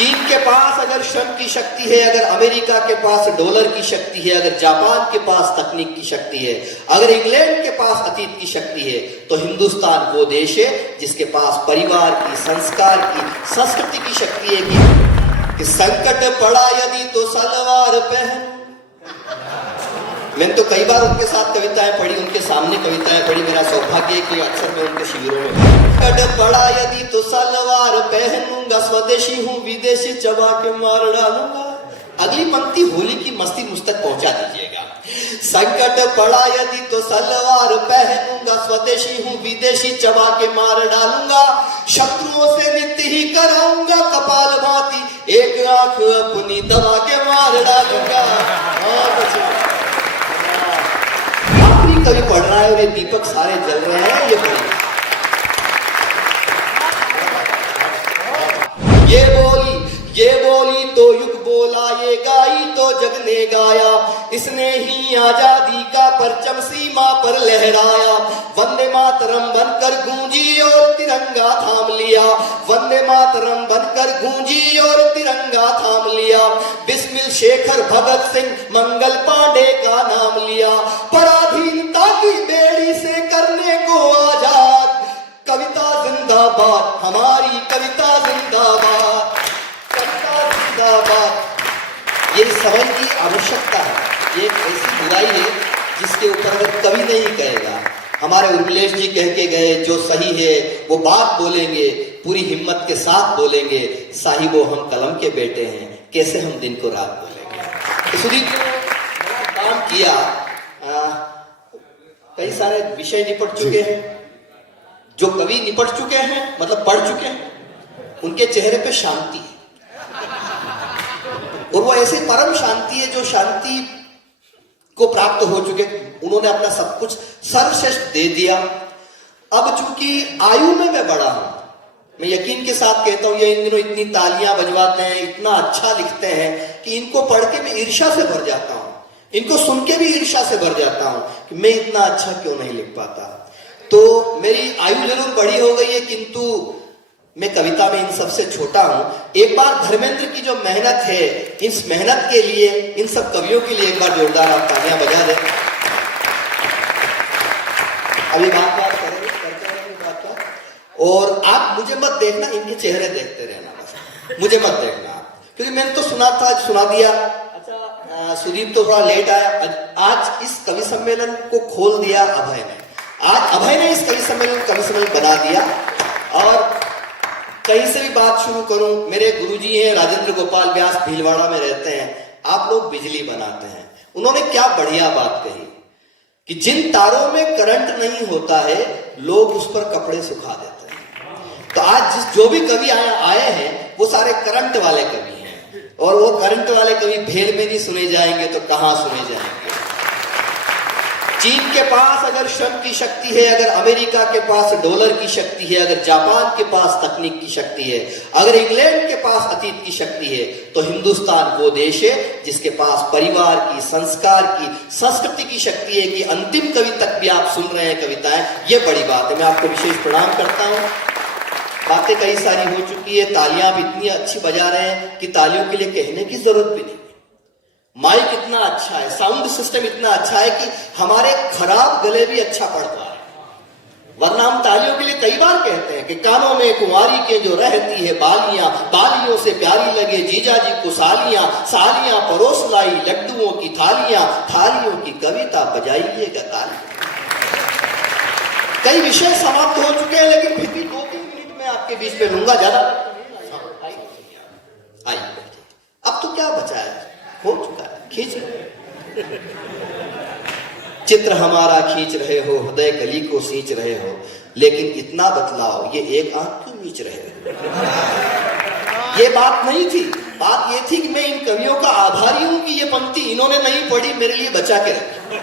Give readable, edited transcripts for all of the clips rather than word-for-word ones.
चीन के पास अगर श्रम की शक्ति है, अगर अमेरिका के पास डॉलर की शक्ति है, अगर जापान के पास तकनीक की शक्ति है, अगर इंग्लैंड के पास अतीत की शक्ति है, तो हिंदुस्तान वो देश है जिसके पास परिवार की, संस्कार की, संस्कृति की शक्ति है कि संकट पड़ा यदि तो सलवार पहन। मैंने तो कई बार उनके साथ कविताएं पढ़ी, उनके सामने कविताएं पढ़ी। मेरा सौभाग्य है कि अक्सर मैं उनके शिविरों में संकट पड़ा यदि तो सलवार पहनूंगा, स्वदेशी हूँ विदेशी चबा के मार डालूंगा। अगली पंक्ति होली की मस्ती मुझ तक पहुंचा दीजिएगा। संकट पड़ा यदि तो सलवार पहनूंगा, स्वदेशी हूँ विदेशी चबा के मार डालूंगा। शत्रुओं से नित्य ही कराऊंगा कपाल भाती, एक आंख अपनी दबा के मार डालूंगा। आखिरी कवि पढ़ रहा है और ये दीपक सारे जल रहे हैं। ये बोली तो युग बोला, ये गाई तो जग ने गाया। इसने ही आजादी का परचम सीमा पर लहराया। वंदे मातरम बनकर गूंजी और तिरंगा थाम लिया। वंदे मातरम बनकर गूंजी और तिरंगा थाम लिया। बिस्मिल शेखर भगत सिंह मंगल पांडे का नाम लिया। पराधीनता की बेड़ी से करने को आजाद, कविता जिंदाबाद, हमारी कविता जिंदाबाद, कविता जिंदाबाद। ये समझ की आवश्यकता है। ये एक ऐसी बुराई है जिसके ऊपर अगर कवि नहीं कहेगा, हमारे उर्मिलेश जी कह के गए, जो सही है वो बात बोलेंगे, पूरी हिम्मत के साथ बोलेंगे। साहिबो हम कलम के बेटे हैं, कैसे हम दिन को रात बोलेंगे। तो सुधीर काम किया, कई सारे विषय निपट चुके हैं। जो कवि निपट चुके हैं, मतलब पढ़ चुके हैं, उनके चेहरे पे शांति है। और वो ऐसे परम शांति है जो शांति को प्राप्त हो चुके। उन्होंने अपना सब कुछ सर्वश्रेष्ठ दे दिया। अब चूंकि आयु में मैं बड़ा हूं, मैं यकीन के साथ कहता हूं, ये इन दिनों इतनी तालियां बजवाते हैं, इतना अच्छा लिखते हैं कि इनको पढ़ के मैं ईर्ष्या से भर जाता हूं। इनको सुन के भी ईर्ष्या से भर जाता हूं कि मैं इतना अच्छा क्यों नहीं लिख पाता। तो मेरी आयु जरूर बड़ी हो गई है, किंतु मैं कविता में इन सबसे छोटा हूं। एक बार धर्मेंद्र की जो मेहनत है, इस मेहनत के लिए, इन सब कवियों के लिए एक बार जोरदार आप तालियां बजा दें। अभी बात करते रहेंगे। और आप मुझे मत देखना, इनके चेहरे देखते रहना, बस मुझे मत देखना, क्योंकि मैंने तो सुना दिया। अच्छा, सुदीप तो थोड़ा लेट आया। आज इस कवि सम्मेलन को खोल दिया अभय ने। आज अभय ने इस कवि सम्मेलन बना दिया। और कहीं से भी बात शुरू करूं, मेरे गुरुजी हैं राजेंद्र गोपाल व्यास, भीलवाड़ा में रहते हैं। आप लोग बिजली बनाते हैं। उन्होंने क्या बढ़िया बात कही कि जिन तारों में करंट नहीं होता है, लोग उस पर कपड़े सुखा देते हैं। तो आज जो भी कवि आए हैं वो सारे करंट वाले कवि हैं। और वो करंट वाले कवि भेल में नहीं सुने जाएंगे तो कहां सुने जाएंगे। चीन के पास अगर श्रम की शक्ति है, अगर अमेरिका के पास डॉलर की शक्ति है, अगर जापान के पास तकनीक की शक्ति है, अगर इंग्लैंड के पास अतीत की शक्ति है, तो हिंदुस्तान वो देश है जिसके पास परिवार की, संस्कार की, संस्कृति की शक्ति है कि अंतिम कवि तक भी आप सुन रहे हैं कविताएं। ये बड़ी बात है। मैं आपको विशेष प्रणाम करता हूं। बातें कई सारी हो चुकी है, तालियां भी इतनी अच्छी बजा रहे हैं कि तालियों के लिए कहने की जरूरत भी नहीं। माइक इतना अच्छा है, साउंड सिस्टम इतना अच्छा है कि हमारे खराब गले भी अच्छा पड़ पा रहे। वरना हम तालियों के लिए कई बार कहते हैं कि कानों में कुंवारी के जो रहती है बालियां, बालियों से प्यारी लगे जीजा जी को सालियां, सालियां परोस लाई लड्डुओं की थालियां, थालियों की कविता बजाइएगा तालियां। कई विषय समाप्त हो चुके हैं, लेकिन फिर भी 2-3 मिनट में आपके बीच में लूंगा। ज्यादा आइए, अब तो क्या बचा है, हो चुका है, खींच रहे। चित्र हमारा खींच रहे हो, हृदय कली को सींच रहे हो, लेकिन इतना बतलाओ, ये एक आंख क्यों मीच रहे हो। ये बात नहीं थी। बात ये थी कि मैं इन कवियों का आभारी हूं कि ये पंक्ति इन्होंने नहीं पढ़ी, मेरे लिए बचा के रखी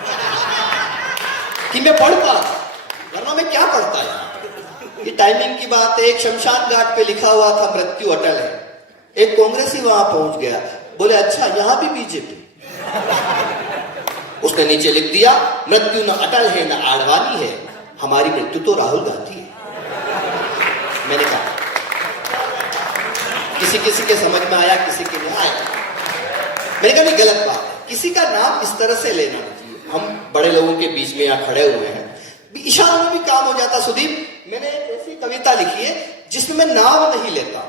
कि मैं पढ़ पा, वरना मैं क्या पढ़ता है। ये टाइमिंग की बात है। एक शमशान घाट पे लिखा हुआ था मृत्यु अटल है। एक कांग्रेसी वहां पहुंच गया, बोले अच्छा यहां भी बीजेपी। उसने नीचे लिख दिया, मृत्यु न अटल है न आडवाणी है, हमारी मृत्यु तो राहुल गांधी है। मैंने कहा किसी किसी के समझ में आया, किसी के नहीं आया। मैंने कहा नहीं, गलत बात है, किसी का नाम इस तरह से लेना नहीं चाहिए। हम बड़े लोगों के बीच में यहाँ खड़े हुए हैं, इशारों में भी काम हो जाता। सुदीप, मैंने एक ऐसी कविता लिखी है जिसमें मैं नाम नहीं लेता,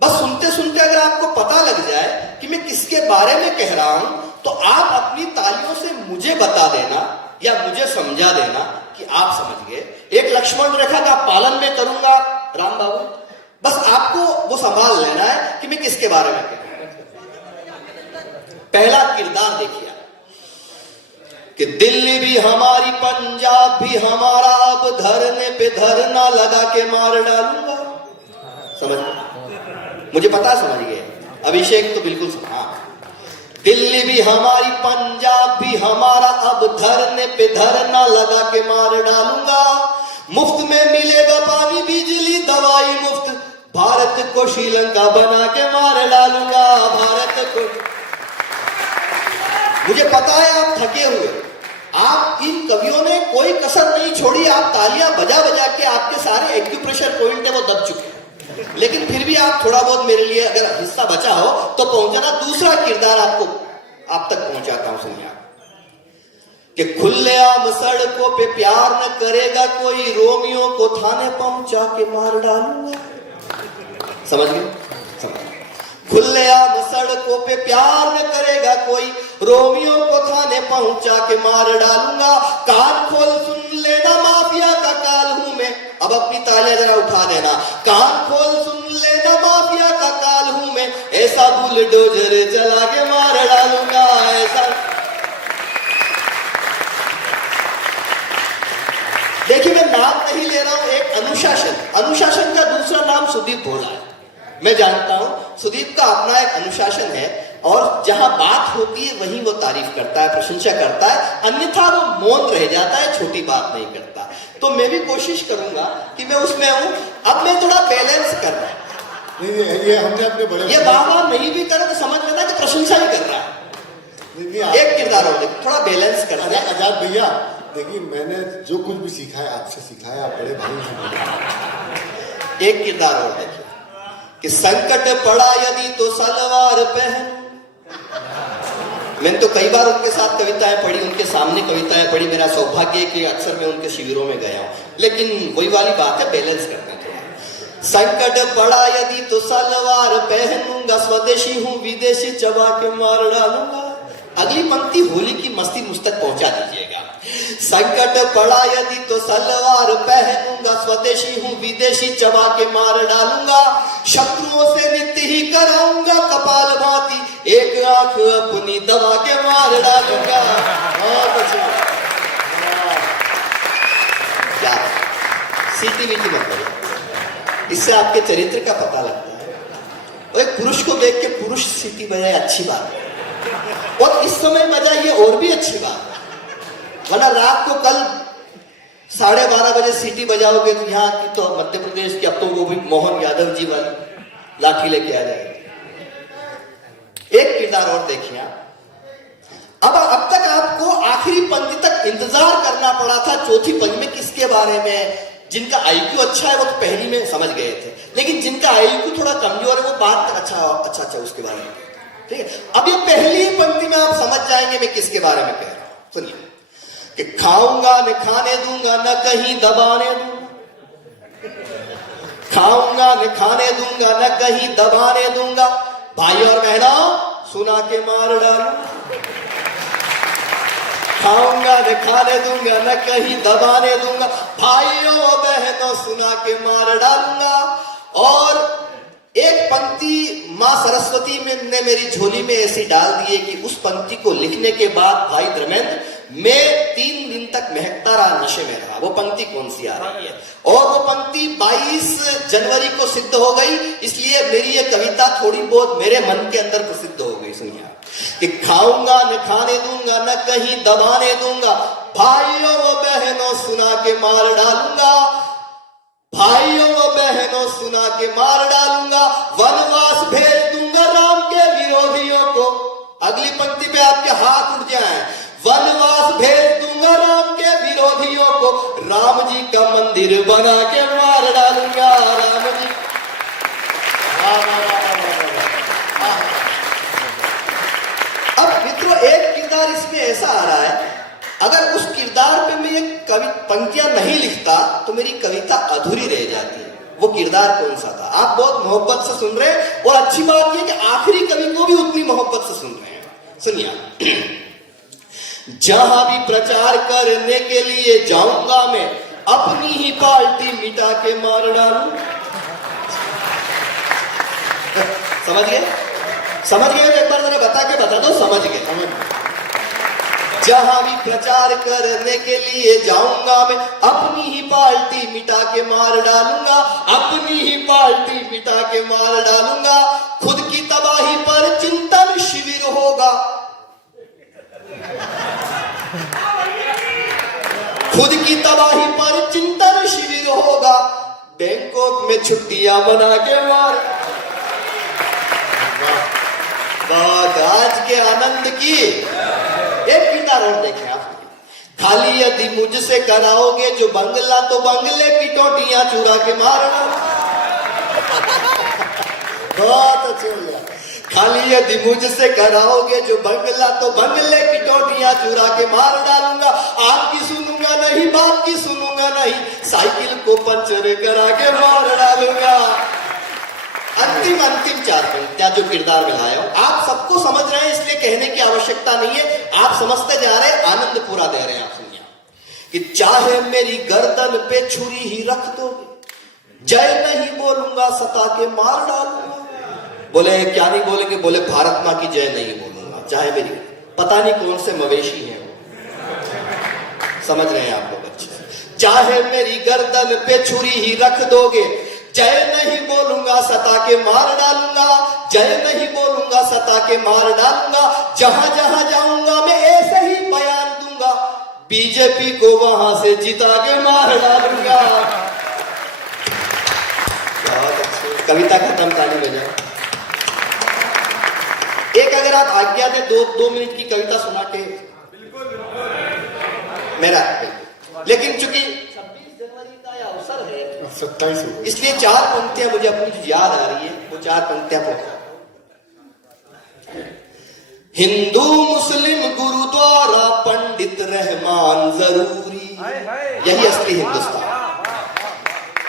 बस सुनते सुनते अगर आपको पता लग जाए कि मैं किसके बारे में कह रहा हूं, तो आप अपनी तालियों से मुझे बता देना या मुझे समझा देना कि आप समझ गए। एक लक्ष्मण रेखा का पालन में करूंगा राम बाबू, बस आपको वो संभाल लेना है कि मैं किसके बारे में कह रहा हूं। पहला किरदार देखिए कि दिल्ली भी हमारी, पंजाब भी हमारा, अब धरने पे धरना लगा के मार डालूंगा। समझ मुझे पता, समझ गए अभिषेक तो बिल्कुल समझा। दिल्ली भी हमारी, पंजाब भी हमारा, अब धरने पे धरना लगा के मार डालूंगा। मुफ्त में मिलेगा पानी, बिजली, दवाई मुफ्त, भारत को श्रीलंका बना के मार डालूंगा। भारत को, मुझे पता है आप थके हुए, आप इन कवियों ने कोई कसर नहीं छोड़ी, आप तालियां बजा बजा के आपके सारे एक्यूप्रेशर पॉइंट है वो दब चुके हैं, लेकिन फिर भी आप थोड़ा बहुत मेरे लिए अगर हिस्सा बचा हो तो पहुंचाना। दूसरा किरदार आपको आप तक पहुंचाता हूं, सुनिए कि खुलेआम सड़कों पे प्यार न करेगा कोई, रोमियो को थाने पहुंचा के मार डालूंगा। समझ गए? खुलेआम सड़कों पे प्यार न करेगा कोई, रोमियो को थाने पहुंचा के मार डालूंगा। कान खोल सुन लेना, माफिया का काल हूं मैं। अब अपनी तालियां जरा उठा देना। कान खोल सुन लेना, माफिया का काल हूं मैं, ऐसा बुलडोजर चला के मार डालूंगा। ऐसा, देखिए मैं नाम नहीं ले रहा हूं, एक अनुशासन, अनुशासन का दूसरा नाम सुदीप भोला है। मैं जानता हूं सुदीप का अपना एक अनुशासन है, और जहां बात होती है वहीं वो तारीफ करता है, प्रशंसा करता है, अन्यथा वो मौन रह जाता है, छोटी बात नहीं करता। तो मैं भी कोशिश करूंगा कि मैं उसमें हूं। अब मैं थोड़ा बैलेंस कर रहा हूं, ये हमने अपने बड़े, ये बाबा नहीं भी करे तो समझ लेना कि प्रशंसा भी कर रहा है। एक किरदार हो, थोड़ा बैलेंस कर रहा है। आजाद भैया देखिए, मैंने जो कुछ भी सीखा है आपसे सीखा है, आप बड़े भाई हैं। एक किरदार और देखिए कि संकट पड़ा यदि तो सलवार पहन। मैंने तो कई बार उनके साथ कविताएं पढ़ी, उनके सामने कविताएं पढ़ी, मेरा सौभाग्य है कि अक्सर मैं उनके शिविरों में गया हूं, लेकिन वही वाली बात है, बैलेंस करते हैं थोड़ा। संकट पड़ा यदि तो सलवार पहनूंगा, स्वदेशी हूं विदेशी चबा के मार डालूंगा। अगली पंक्ति होली की मस्ती मुझ तक पहुंचा दीजिएगा। संकट पड़ा यदि तो सलवार पहनूंगा, स्वदेशी हूं विदेशी चबा के मार डालूंगा। शत्रुओं से नित्य ही कराऊंगा कपाल भाती, एक आंख अपनी दबा के मार डालूंगा। बहुत अच्छा, क्या सीटी वीटी मत करो, इससे आपके चरित्र का पता लगता है। और एक पुरुष को देख के पुरुष सीटी बजाए, अच्छी बात है, और इस समय बजाए ये और भी अच्छी बात है। वरना रात को कल 12:30 बजे सीटी बजाओगे तो यहाँ की तो मध्य प्रदेश की, अब तो वो भी मोहन यादव जी वाली लाठी लेके आ जाएगी। एक किरदार और देखिए अब तक आपको आखिरी पंक्ति तक इंतजार करना पड़ा था। चौथी पंक्ति में किसके बारे में? जिनका आईक्यू अच्छा है वो तो पहली में समझ गए थे, लेकिन जिनका आईक्यू थोड़ा कमजोर है वो बात अच्छा उसके बारे में, ठीक है। अब ये पहली पंक्ति में आप समझ जाएंगे मैं किसके बारे में कह रहा हूं। सुनिए कि खाऊंगा न खाने दूंगा, न कहीं दबाने दूंगा। खाऊंगा न खाने दूंगा, न कहीं दबाने दूंगा, भाई और बहनों सुना के मार डालूंगा। खाऊंगा न खाने दूंगा, न कहीं दबाने दूंगा, भाइयों बहनों सुना के मार डालूंगा। और एक पंक्ति मां सरस्वती ने मेरी झोली में ऐसी डाल दी है कि उस पंक्ति को लिखने के बाद भाई धर्मेंद्र मैं 3 दिन तक महकता रहा, नशे में रहा। वो पंक्ति कौन सी आ रही है? और वो पंक्ति 22 जनवरी को सिद्ध हो गई, इसलिए मेरी ये कविता थोड़ी बहुत मेरे मन के अंदर प्रसिद्ध हो गई। सुनिए कि खाऊंगा न खाने दूंगा, न कहीं दबाने दूंगा, भाइयों व बहनों सुना के मार डालूंगा। भाइयों व बहनों सुना के मार डालूंगा, वनवास भेज दूंगा राम के विरोधियों को। अगली पंक्ति पे आपके हाथ उठ जाएं। वनवास भेज दूंगा राम के विरोधियों को, राम जी का मंदिर बना के मार डालूंगा। राम जी कवि पंक्तियां नहीं लिखता तो मेरी कविता अधूरी रह जाती है। वो किरदार कौन सा था? आप बहुत मोहब्बत से सुन रहे हैं और अच्छी बात यह कि आखिरी कवि को भी उतनी मोहब्बत से सुन रहे हैं। सुनिए। जहां भी प्रचार करने के लिए जाऊंगा मैं, अपनी ही पार्टी मिटा के मार डालूं। समझ गए? समझ गए? एक बार जरा बता दो। समझ गए? जहां भी प्रचार करने के लिए जाऊंगा मैं, अपनी ही पार्टी मिटा के मार डालूंगा। अपनी ही पार्टी मिटा के मार डालूंगा। खुद की तबाही पर चिंतन शिविर होगा। खुद की तबाही पर चिंतन शिविर होगा। बैंकॉक में छुट्टियां मना के मार। आज के आनंद की एक किरदार और देखें आप। खाली यदि मुझसे कराओगे जो बंगला, तो बंगले की टोटियां चुरा के मारना। बहुत अच्छे हो गया। खाली यदि मुझसे कराओगे जो बंगला, तो बंगले की टोटियां चुरा के मार डालूंगा। आपकी सुनूंगा नहीं, बाप की सुनूंगा नहीं, साइकिल को पंचर करा के मार डालूंगा। अंतिम चार पंक्तियां जो किरदार में लाया हूं, आप सबको समझ रहे हैं इसलिए कहने की आवश्यकता नहीं है। आप समझते जा रहे हैं, आनंद पूरा दे रहे हैं। आप सुनिए कि चाहे मेरी गर्दन पे छुरी ही रख दोगे, जय नहीं बोलूंगा, सता के मार डालूंगा। बोले क्या नहीं बोलेंगे? बोले भारत मां की जय नहीं बोलूंगा। चाहे मेरी, पता नहीं कौन से मवेशी हैं वो। समझ रहे हैं आप लोग अच्छे से? चाहे मेरी गर्दन पे छुरी ही रख दोगे, जय नहीं बोलूंगा, सता के मार डालूंगा। जय नहीं बोलूंगा, सता के मार डालूंगा। जहां जहां जाऊंगा मैं ऐसे ही बयान दूंगा, बीजेपी को वहां से जिता के मार डालूंगा। बहुत अच्छी कविता खत्म, ताली बजाओ। एक अगर आप आज्ञा दें, दो मिनट की कविता सुना के मेरा, लेकिन चूंकि 26 जनवरी का यह अवसर है, 27 इसलिए चार पंक्तियां मुझे अपनी याद आ रही है। वो चार पंक्तियां पढ़ो। हिंदू मुस्लिम गुरुद्वारा पंडित रहमान जरूरी, यही असली हिंदुस्तान।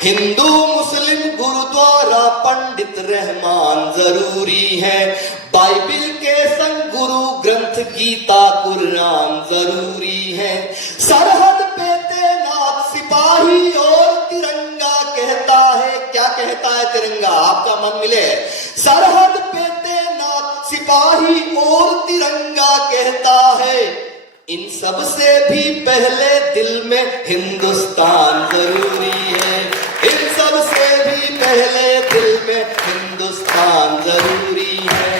हिंदू मुस्लिम गुरुद्वारा पंडित रहमान जरूरी है। बाइबिल के संग गुरु ग्रंथ गीता कुरान जरूरी है। सरहद पे तैनात सिपाही और तिरंगा कहता है, क्या कहता है तिरंगा? आपका मन मिले। सरहद पे तैनात सिपाही और तिरंगा कहता है, इन सब से भी पहले दिल में हिंदुस्तान जरूरी है। इन सब से भी पहले दिल में हिंदुस्तान जरूरी है।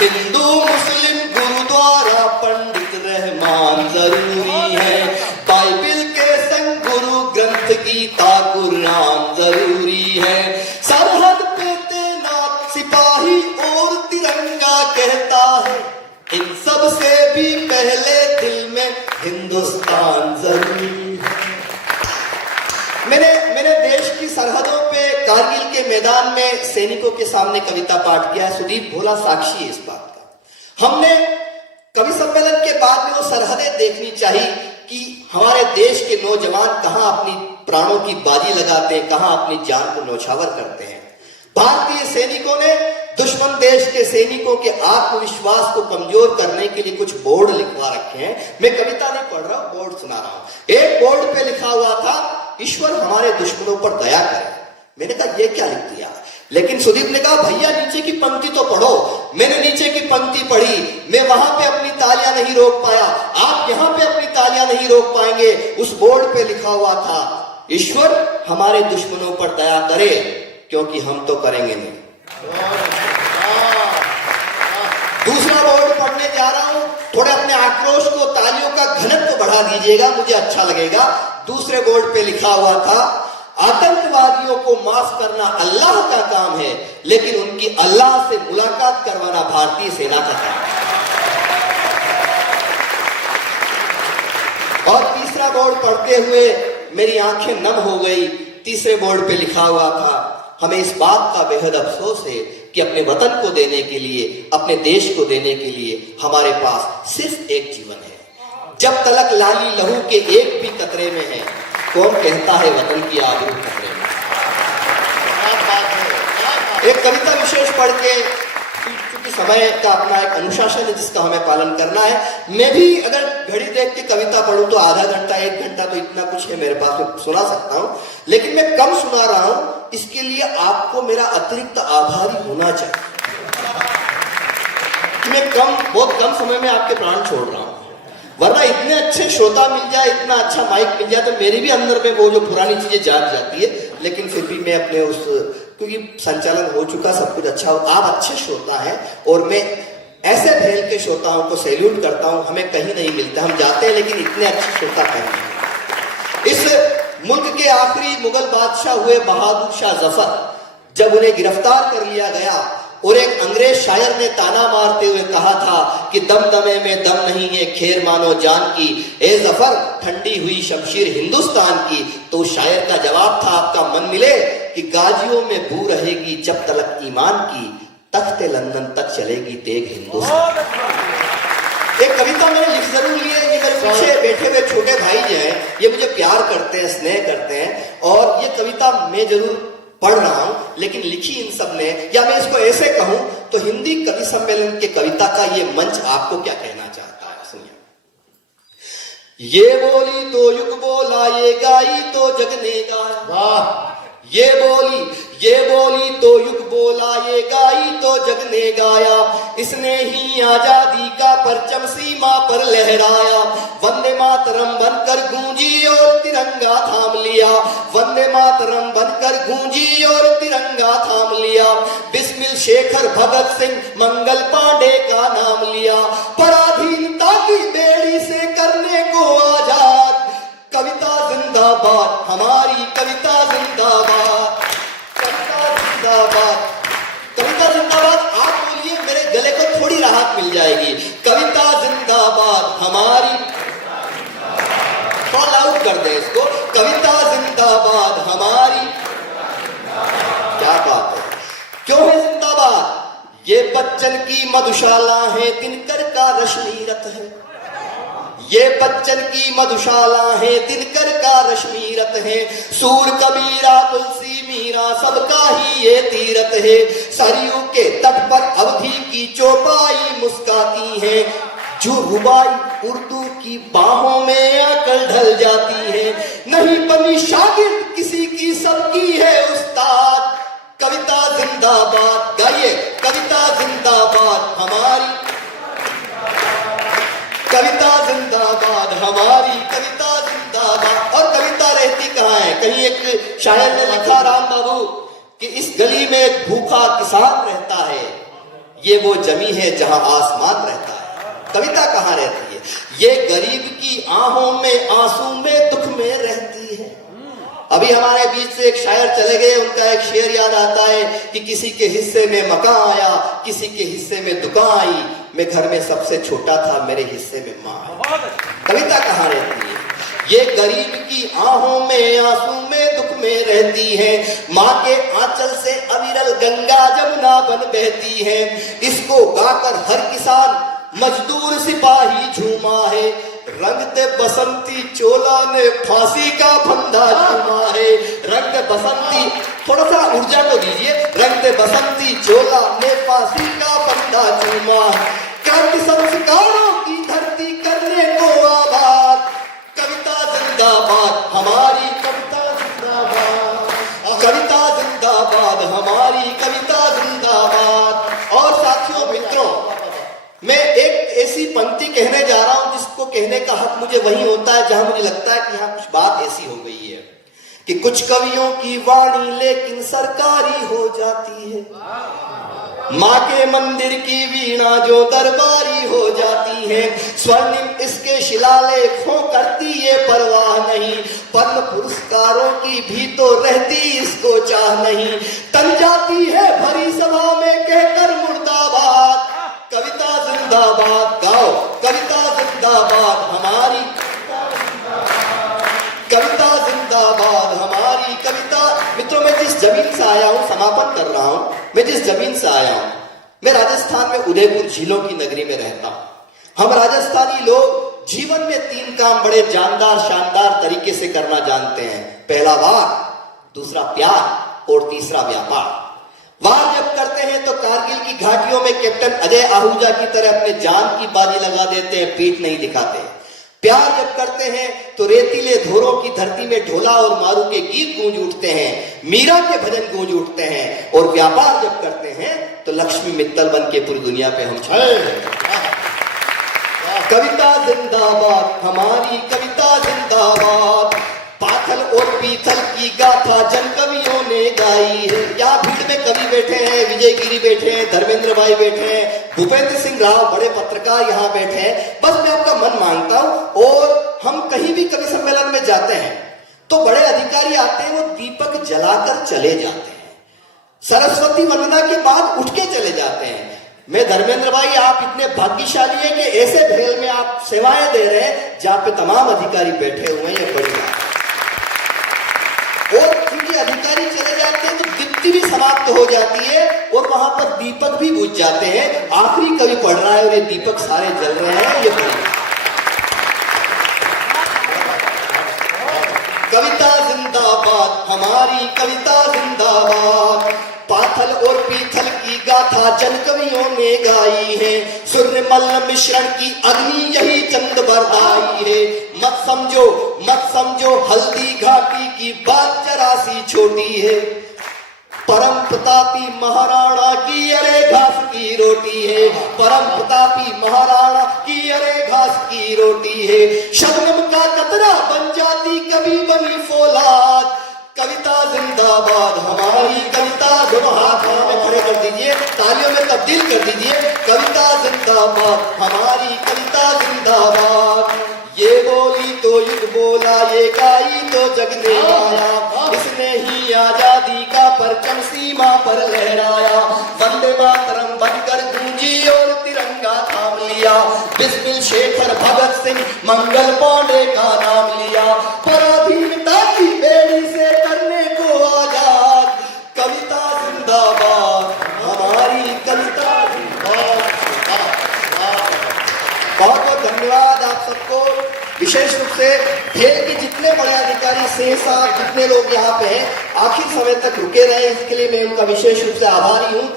हिंदू मुस्लिम गुरुद्वारा पंडित रहमान जरूरी है। बाइबिल के संग गुरु ग्रंथ गीता कुरान जरूरी है। सरहद पे तैनात सिपाही और तिरंगा कहता है, इन सब से भी पहले दिल में हिंदुस्तान जरूरी है। मैंने देश की सरहदों पे कारगिल के मैदान में सैनिकों के सामने कविता पाठ किया है। सुदीप भोला साक्षी है इस बात का। हमने कवि सम्मेलन के बाद में वो सरहदें देखनी चाहिए कि हमारे देश के नौजवान कहां अपनी प्राणों की बाजी लगाते हैं, कहां अपनी जान को न्यौछावर करते हैं। भारतीय सैनिकों ने दुश्मन देश के सैनिकों के आत्मविश्वास को कमजोर करने के लिए कुछ बोर्ड लिखवा रखे हैं। मैं कविता नहीं पढ़ रहा हूं, बोर्ड सुना रहा हूं। एक बोर्ड पे लिखा हुआ था, ईश्वर हमारे दुश्मनों पर दया करे। मैंने कहा ये क्या लिख दिया? लेकिन सुदीप ने कहा भैया नीचे की पंक्ति तो पढ़ो। मैंने नीचे की पंक्ति पढ़ी। मैं वहां पे अपनी तालियां नहीं रोक पाया, आप यहां पे अपनी तालियां नहीं रोक पाएंगे। उस बोर्ड पे लिखा हुआ था, ईश्वर हमारे दुश्मनों पर दया करे, क्योंकि हम तो करेंगे नहीं। दूसरा बोर्ड पढ़ने जा रहा हूं, थोड़े अपने आक्रोश को, तालियों का घनत्व बढ़ा दीजिएगा, मुझे अच्छा लगेगा। दूसरे बोर्ड पे लिखा हुआ था, आतंकवादियों को माफ करना अल्लाह का काम है, लेकिन उनकी अल्लाह से मुलाकात करवाना भारतीय सेना का काम है। और तीसरा बोर्ड पढ़ते हुए मेरी आंखें नम हो गई। तीसरे बोर्ड पे लिखा हुआ था, हमें इस बात का बेहद अफसोस है कि अपने वतन को देने के लिए, अपने देश को देने के लिए हमारे पास सिर्फ एक जीवन है। जब तलक लाली लहू के एक भी कतरे में है, कौन कहता है वतन की आबरू खतरे में। एक कविता विशेष पढ़ के, क्योंकि समय का अपना एक अनुशासन है जिसका हमें पालन करना है। मैं भी अगर घड़ी देख के कविता पढ़ूं तो आधा घंटा 1 घंटा तो इतना कुछ है मेरे पास, मैं सुना सकता हूं, लेकिन मैं कम सुना रहा हूं, इसके लिए आपको मेरा अतिरिक्त आभारी होना चाहिए। मैं बहुत कम समय में आपके प्राण छोड़ रहा हूं, वरना इतने अच्छे श्रोता मिल जाए, इतना अच्छा माइक मिल जाए तो मेरी भी अंदर में वो जो पुरानी चीजें जाग जाती है। लेकिन फिर भी मैं अपने उस, क्योंकि संचालन हो चुका, सब कुछ अच्छा हो, आप अच्छे श्रोता हैं और मैं ऐसे फैल के श्रोताओं को सैल्यूट करता हूं। हमें कहीं नहीं मिलता, हम जाते हैं लेकिन इतने अच्छे श्रोता कहीं। इस मुल्क के आखिरी मुगल बादशाह हुए बहादुर शाह जफर, जब उन्हें गिरफ्तार कर लिया गया और एक अंग्रेज शायर ने ताना मारते हुए कहा था कि दमदमे में दम नहीं है, खेर मानो जान की, ए जफर ठंडी हुई शमशीर हिंदुस्तान की, तो शायर का जवाब था, आपका मन मिले कि गाजियों में बू रहेगी जब तलक ईमान की, तख्ते लंदन तक चलेगी तेग हिंदुस्तान। एक कविता मैंने लिख जरूर ली है, ये मेरे पीछे बैठे हुए छोटे भाई जो हैं, ये मुझे प्यार करते हैं, स्नेह करते हैं, और ये कविता मैं जरूर पढ़ रहा हूं, लेकिन लिखी इन सब ने, या मैं इसको ऐसे कहूं तो हिंदी कवि सम्मेलन के कविता का ये मंच आपको क्या कहना चाहता है, सुनिए। ये बोली तो युग बोला, ये गाई तो जग ने गाया, वाह। ये बोली तो युग बोला, ये गाई तो जग ने गाया, इसने ही आजादी का परचम सीमा पर लहराया, वंदे मातरम बनकर गूंजी और तिरंगा थाम लिया, वंदे मातरम बनकर गूंजी और तिरंगा थाम लिया, बिस्मिल शेखर भगत सिंह मंगल पांडे का नाम लिया, पराधीनता की बेड़ी से करने को आजाद, कविता जिंदाबाद हमारी, कविता जिंदाबाद, कविता जिंदाबाद, कविता जिंदाबाद। आप बोलिए, मेरे गले को थोड़ी राहत मिल जाएगी। कविता जिंदाबाद हमारी, थोड़ा लाउड कर दे इसको, कविता जिंदाबाद हमारी। क्या बात है, क्यों है जिंदाबाद? ये बच्चन की मधुशाला है, दिनकर का रश्मि रथ है, ये बच्चन की मधुशाला है, दिनकर का रश्मि रथ है, सूर कबीरा तुलसी मीरा सबका ही ये तीरथ है, सरयू के तट पर अवधि की चौपाई मुस्काती है, जो रुबाई उर्दू की बाहों में आकर ढल जाती है, नहीं बनी शागिर्द किसी की, सबकी है उस्ताद, कविता जिंदाबाद। गाइए, कविता जिंदाबाद हमारी, कविता जिंदाबाद हमारी, कविता जिंदाबाद। और कविता रहती कहाँ है? कहीं एक शायर ने लिखा, राम बाबू, कि इस गली में एक भूखा किसान रहता है, ये वो जमी है जहां आसमान रहता है। कविता कहाँ रहती है? ये गरीब की आहों में, आंसू में, दुख में रहती है। अभी हमारे बीच से एक शायर चले गए, उनका एक शेर याद आता है कि किसी के हिस्से में मकान आया, किसी के हिस्से में दुकान आई, मैं घर में सबसे छोटा था, मेरे हिस्से में मां आई। कविता कहाँ रहती है? ये गरीब की आहों में, आंसू में, दुख में रहती है, माँ के आंचल से अविरल गंगा जमुना बन बहती है, इसको गाकर हर किसान मजदूर सिपाही झूमा है, रंगते बसंती चोला ने फांसी का फंदा चूमा है, रंग बसंती, थोड़ा सा ऊर्जा को दीजिए, रंगते बसंती चोला ने फांसी का फंदा चूमा, क्रांति संस्कारों की धरती करने को आबाद, कविता जिंदाबाद हमारी, कविता जिंदाबाद, कविता जिंदाबाद हमारी, कविता जिंदाबाद। और साथियों, मित्रों, मैं एक ऐसी पंक्ति कहने जा रहा हूं जिसको कहने का हक मुझे वही होता है जहां मुझे लगता है कि यहां कुछ बात ऐसी हो गई है कि कुछ कवियों की वाणी लेकिन सरकारी हो जाती है, माँ के मंदिर की वीणा जो दरबारी हो जाती है, स्वर्णिम इसके शिलालेखों करती ये परवाह नहीं, पद्म पुरस्कारों की भी तो रहती इसको चाह नहीं, तन जाती है भरी सभा में कहकर मुर्दाबाद, कविता जिंदाबाद। गाओ, कविता जिंदाबाद हमारी, कविता जिंदाबाद हमारी, कविता। मित्रों, मैं जिस जमीन से आया हूं, समापन कर रहा हूं, मैं जिस जमीन से आया हूं, मैं राजस्थान में उदयपुर झीलों की नगरी में रहता हूं। हम राजस्थानी लोग जीवन में 3 काम बड़े जानदार शानदार तरीके से करना जानते हैं। पहला वार, दूसरा प्यार और तीसरा व्यापार। वार जब करते हैं तो कारगिल की घाटियों में कैप्टन अजय आहूजा की तरह अपने जान की बाजी लगा देते हैं, पीठ नहीं दिखाते। प्यार जब करते हैं तो रेतीले धोरों की धरती में ढोला और मारू के गीत गूंज उठते हैं, मीरा के भजन गूंज उठते हैं। और व्यापार जब करते हैं तो लक्ष्मी मित्तल बन के पूरी दुनिया पे हम छाए। कविता जिंदाबाद, हमारी कविता जिंदाबाद। पाथल और पीथल की गाथा जन कवियों ने गाई है। या भीड़ में कवि बैठे हैं, विजय गिरी बैठे हैं, धर्मेंद्र भाई बैठे हैं, भूपेंद्र सिंह राव बड़े पत्रकार यहाँ बैठे हैं। बस मैं आपका मन मांगता हूं। और हम कहीं भी कवि सम्मेलन में जाते हैं तो बड़े अधिकारी आते हैं, वो दीपक जलाकर चले जाते हैं, सरस्वती वंदना के बाद उठ के चले जाते हैं। मैं धर्मेंद्र भाई, आप इतने भाग्यशाली हैं कि ऐसे भेल में आप सेवाएं दे रहे हैं जहां पे तमाम अधिकारी बैठे हुए हैं। ये बड़ी बात। और क्योंकि अधिकारी चले जाते हैं तो दीप्ति भी समाप्त हो जाती है और वहां पर दीपक भी बुझ जाते हैं। आखिरी कवि पढ़ रहा है और ये दीपक सारे जल रहे हैं। ये बड़ी कविता जिंदाबाद, हमारी कविता जिंदाबाद। पाथल और पीथल की गाथा जन कवियों ने गाई है। सूर्य मल्ल मिश्रण की अग्नि यही चंद बरदाई है। मत समझो हल्दी घाटी की बात जरा सी छोटी है। परम प्रतापी महाराणा की अरे घास की रोटी है। परम प्रतापी महाराणा की अरे घास की रोटी है। शबनम का कतरा बन जाती कभी बनी फौलाद। कविता जिंदाबाद, हमारी कविता। दोनों हाथ में खड़े कर दीजिए, तालियों में तब्दील कर दीजिए। कविता जिंदाबाद, हमारी कविता जिंदाबाद। ये बोली तो युग बोला, ये गाई तो जग ने गाया। इसने ही आजादी का परचम सीमा पर लहराया। वंदे मातरम बनकर गूंजी और तिरंगा थाम लिया। बिस्मिल शेखर भगत सिंह मंगल पांडे का नाम लिया। पराधीनता की बेड़ी से करने को आजाद। कविता जिंदाबाद, हमारी कविता जिंदाबाद। बहुत बहुत धन्यवाद आप सबको। विशेष रूप से भेल के जितने बड़े अधिकारी, सिंह साहब, जितने लोग यहाँ पे हैं, आखिर समय तक रुके रहे, इसके लिए मैं उनका विशेष रूप से आभारी हूँ।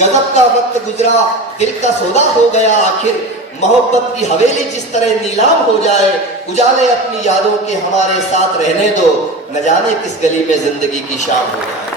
गजब का वक्त गुजरा, दिल का सौदा हो गया आखिर। मोहब्बत की हवेली जिस तरह नीलाम हो जाए, उजाले अपनी यादों के हमारे साथ रहने दो, न जाने किस गली में जिंदगी की शाम हो जाए।